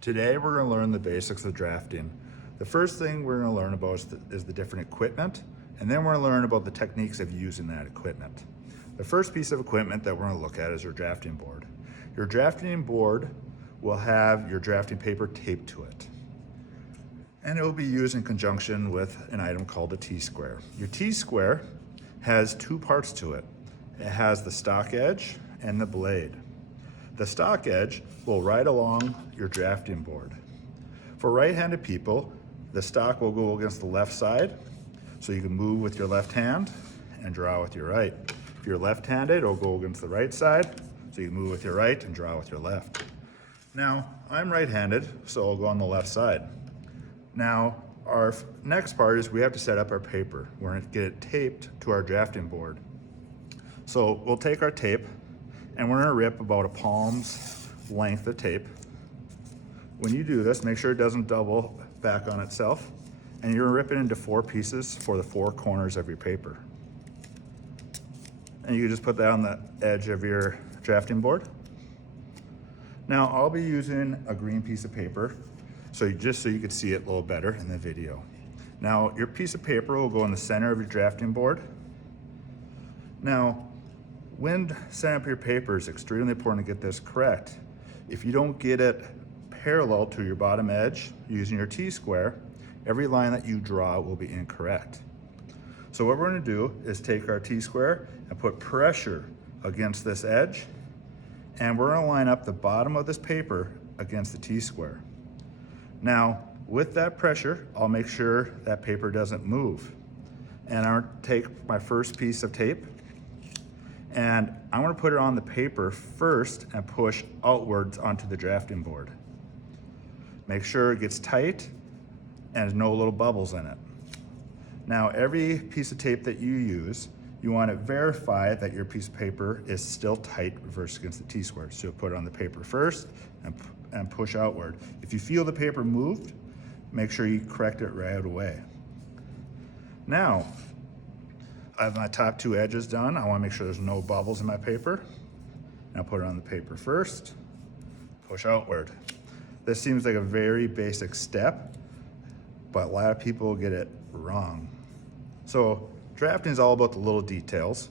Today we're going to learn the basics of drafting. The first thing we're going to learn about is the different equipment, and then we're going to learn about the techniques of using that equipment. The first piece of equipment that we're going to look at is your drafting board. Your drafting board will have your drafting paper taped to it, and it will be used in conjunction with an item called a T-square. Your T-square has two parts to it. It has the stock edge and the blade. The stock edge will ride along your drafting board. For right-handed people, the stock will go against the left side, so you can move with your left hand and draw with your right. If you're left-handed, it'll go against the right side, so you can move with your right and draw with your left. Now, I'm right-handed, so I'll go on the left side. Now, our next part is we have to set up our paper. We're going to get it taped to our drafting board. So we'll take our tape, and we're gonna rip about a palm's length of tape. When you do this, make sure it doesn't double back on itself, and you're gonna rip it into 4 pieces for the 4 corners of your paper. And you can just put that on the edge of your drafting board. Now, I'll be using a green piece of paper, just so you can see it a little better in the video. Now, your piece of paper will go in the center of your drafting board. Now, when setting up your paper, it's extremely important to get this correct. If you don't get it parallel to your bottom edge using your T-square, every line that you draw will be incorrect. So what we're gonna do is take our T-square and put pressure against this edge, and we're gonna line up the bottom of this paper against the T-square. Now, with that pressure, I'll make sure that paper doesn't move. And I'm gonna take my first piece of tape, and I'm gonna put it on the paper first and push outwards onto the drafting board. Make sure it gets tight and there's no little bubbles in it. Now, every piece of tape that you use, you wanna verify that your piece of paper is still tight reversed against the T-square. So put it on the paper first and push outward. If you feel the paper moved, make sure you correct it right away. Now, I have my top 2 edges done. I wanna make sure there's no bubbles in my paper. Now put it on the paper first, push outward. This seems like a very basic step, but a lot of people get it wrong. So drafting is all about the little details.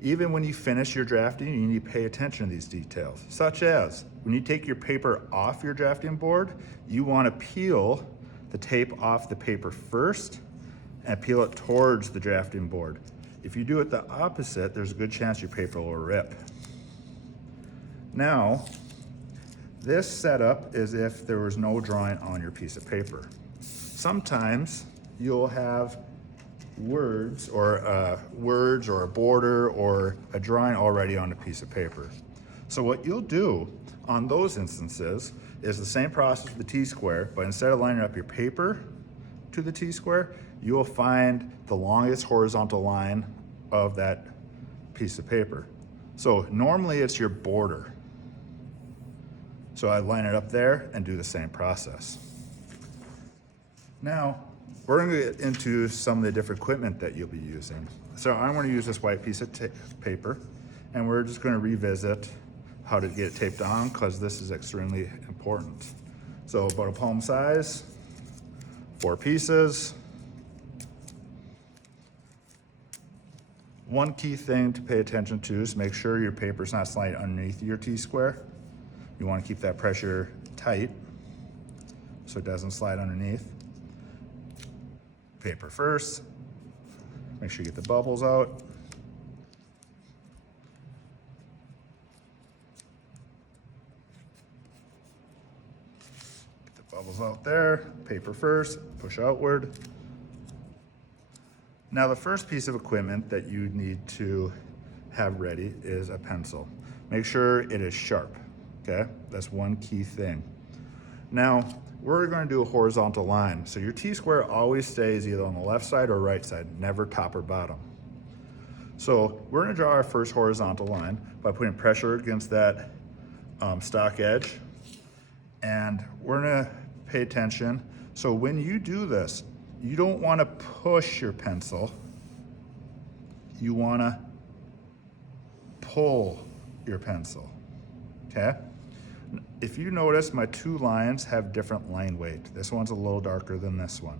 Even when you finish your drafting, you need to pay attention to these details, such as when you take your paper off your drafting board, you wanna peel the tape off the paper first and peel it towards the drafting board. If you do it the opposite, there's a good chance your paper will rip. Now, this setup is if there was no drawing on your piece of paper. Sometimes you'll have words or a border or a drawing already on a piece of paper. So what you'll do on those instances is the same process with the T-square, but instead of lining up your paper to the T-square, you will find the longest horizontal line of that piece of paper. So normally it's your border. So I line it up there and do the same process. Now, we're gonna get into some of the different equipment that you'll be using. So I'm gonna use this white piece of paper, and we're just gonna revisit how to get it taped on, because this is extremely important. So about a palm size, 4 pieces. One key thing to pay attention to is make sure your paper's not sliding underneath your T-square. You wanna keep that pressure tight so it doesn't slide underneath. Paper first. Make sure you get the bubbles out. Get the bubbles out there. Paper first, push outward. Now, the first piece of equipment that you need to have ready is a pencil. Make sure it is sharp, okay? That's one key thing. Now, we're gonna do a horizontal line. So your T-square always stays either on the left side or right side, never top or bottom. So we're gonna draw our first horizontal line by putting pressure against that stock edge. And we're gonna pay attention. So when you do this, you don't wanna push your pencil. You wanna pull your pencil, okay? If you notice, my two lines have different line weight. This one's a little darker than this one.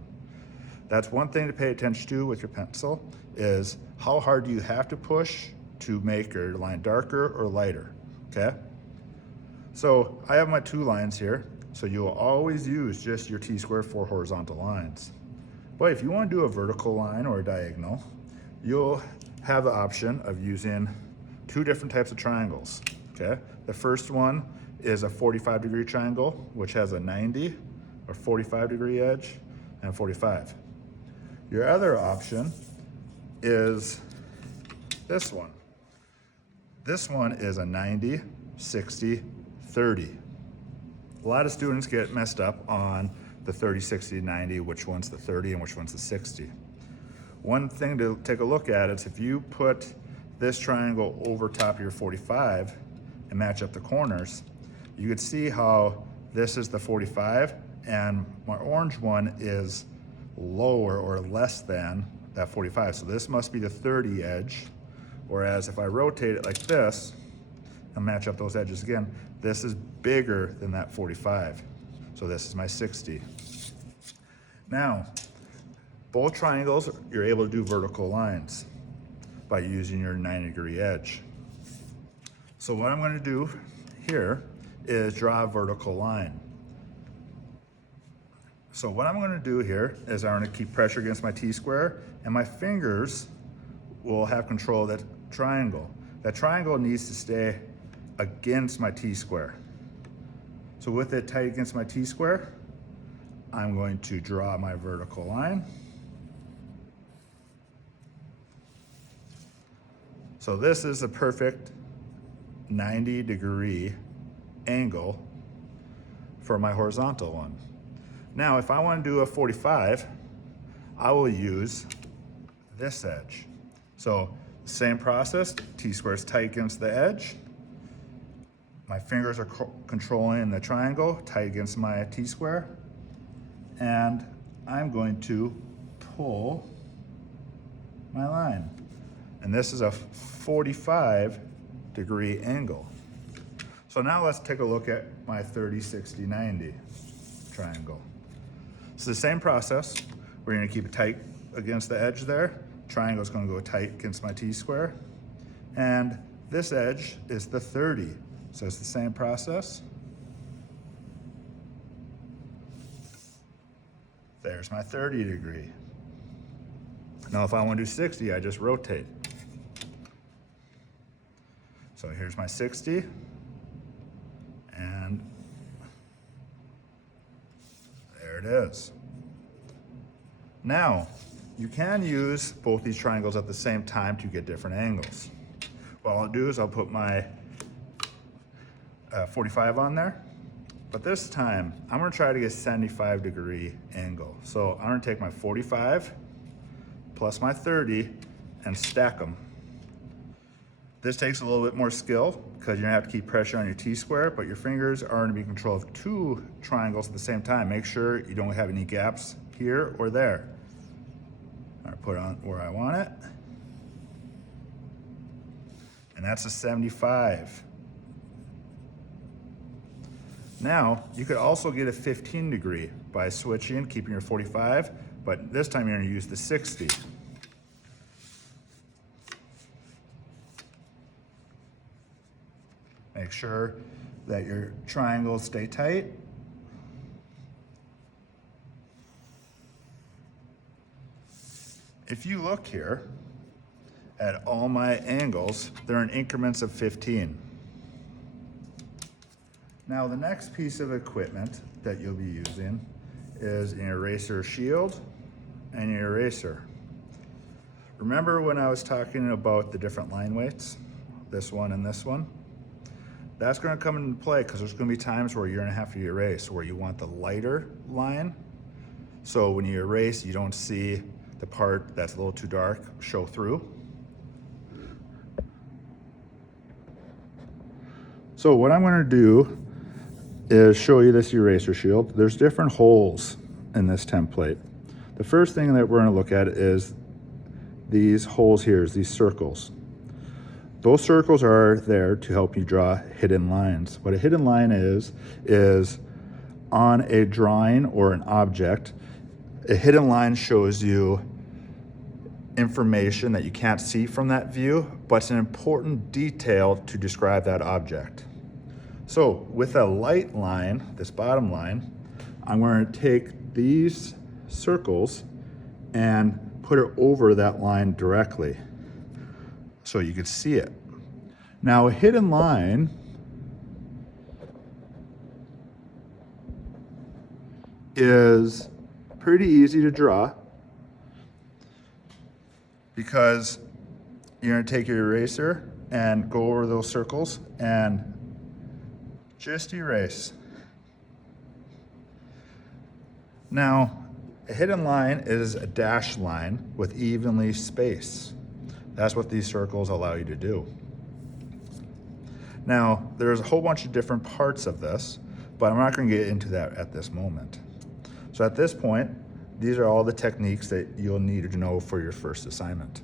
That's one thing to pay attention to with your pencil, is how hard do you have to push to make your line darker or lighter, okay? So I have my two lines here, so you will always use just your T-square for horizontal lines. But if you want to do a vertical line or a diagonal, you'll have the option of using two different types of triangles, okay? The first one is a 45-degree triangle, which has a 90 or 45-degree edge and a 45. Your other option is this one. This one is a 90, 60, 30. A lot of students get messed up on the 30, 60, 90, which one's the 30 and which one's the 60. One thing to take a look at is if you put this triangle over top of your 45 and match up the corners, you could see how this is the 45 and my orange one is lower or less than that 45. So this must be the 30 edge. Whereas if I rotate it like this and match up those edges again, this is bigger than that 45. So this is my 60. Now, both triangles, you're able to do vertical lines by using your 90-degree edge. So what I'm going to do here is draw a vertical line. So what I'm going to do here is I'm going to keep pressure against my T-square, and my fingers will have control of that triangle. That triangle needs to stay against my T-square. So with it tight against my T-square, I'm going to draw my vertical line. So this is a perfect 90-degree angle for my horizontal one. Now, if I want to do a 45, I will use this edge. So same process, T-square is tight against the edge. My fingers are controlling the triangle, tight against my T-square. And I'm going to pull my line. And this is a 45-degree angle. So now let's take a look at my 30, 60, 90 triangle. It's the same process. We're going to keep it tight against the edge there. Triangle is going to go tight against my T-square. And this edge is the 30. So it's the same process. There's my 30 degree. Now if I want to do 60, I just rotate. So here's my 60. And there it is. Now, you can use both these triangles at the same time to get different angles. What I'll do is I'll put my 45 on there, but this time I'm gonna try to get a 75-degree angle. So I'm gonna take my 45 plus my 30 and stack them. This takes a little bit more skill because you're gonna have to keep pressure on your T-square, but your fingers are gonna be in control of two triangles at the same time. Make sure you don't have any gaps here or there. I'm gonna put it on where I want it. And that's a 75. Now, you could also get a 15 degree by switching, keeping your 45, but this time you're gonna use the 60. Make sure that your triangles stay tight. If you look here at all my angles, they're in increments of 15. Now the next piece of equipment that you'll be using is an eraser shield and an eraser. Remember when I was talking about the different line weights, this one and this one? That's going to come into play because there's going to be times where you're going to have to erase, where you want the lighter line. So when you erase, you don't see the part that's a little too dark show through. So what I'm going to do is show you this eraser shield. There's different holes in this template. The first thing that we're going to look at is these holes here, these circles. Those circles are there to help you draw hidden lines. What a hidden line is on a drawing or an object, a hidden line shows you information that you can't see from that view, but it's an important detail to describe that object. So with a light line, this bottom line, I'm going to take these circles and put it over that line directly so you can see it. Now a hidden line is pretty easy to draw because you're going to take your eraser and go over those circles and just erase. Now, a hidden line is a dashed line with evenly spaced. That's what these circles allow you to do. Now, there's a whole bunch of different parts of this, but I'm not going to get into that at this moment. So at this point, these are all the techniques that you'll need to know for your first assignment.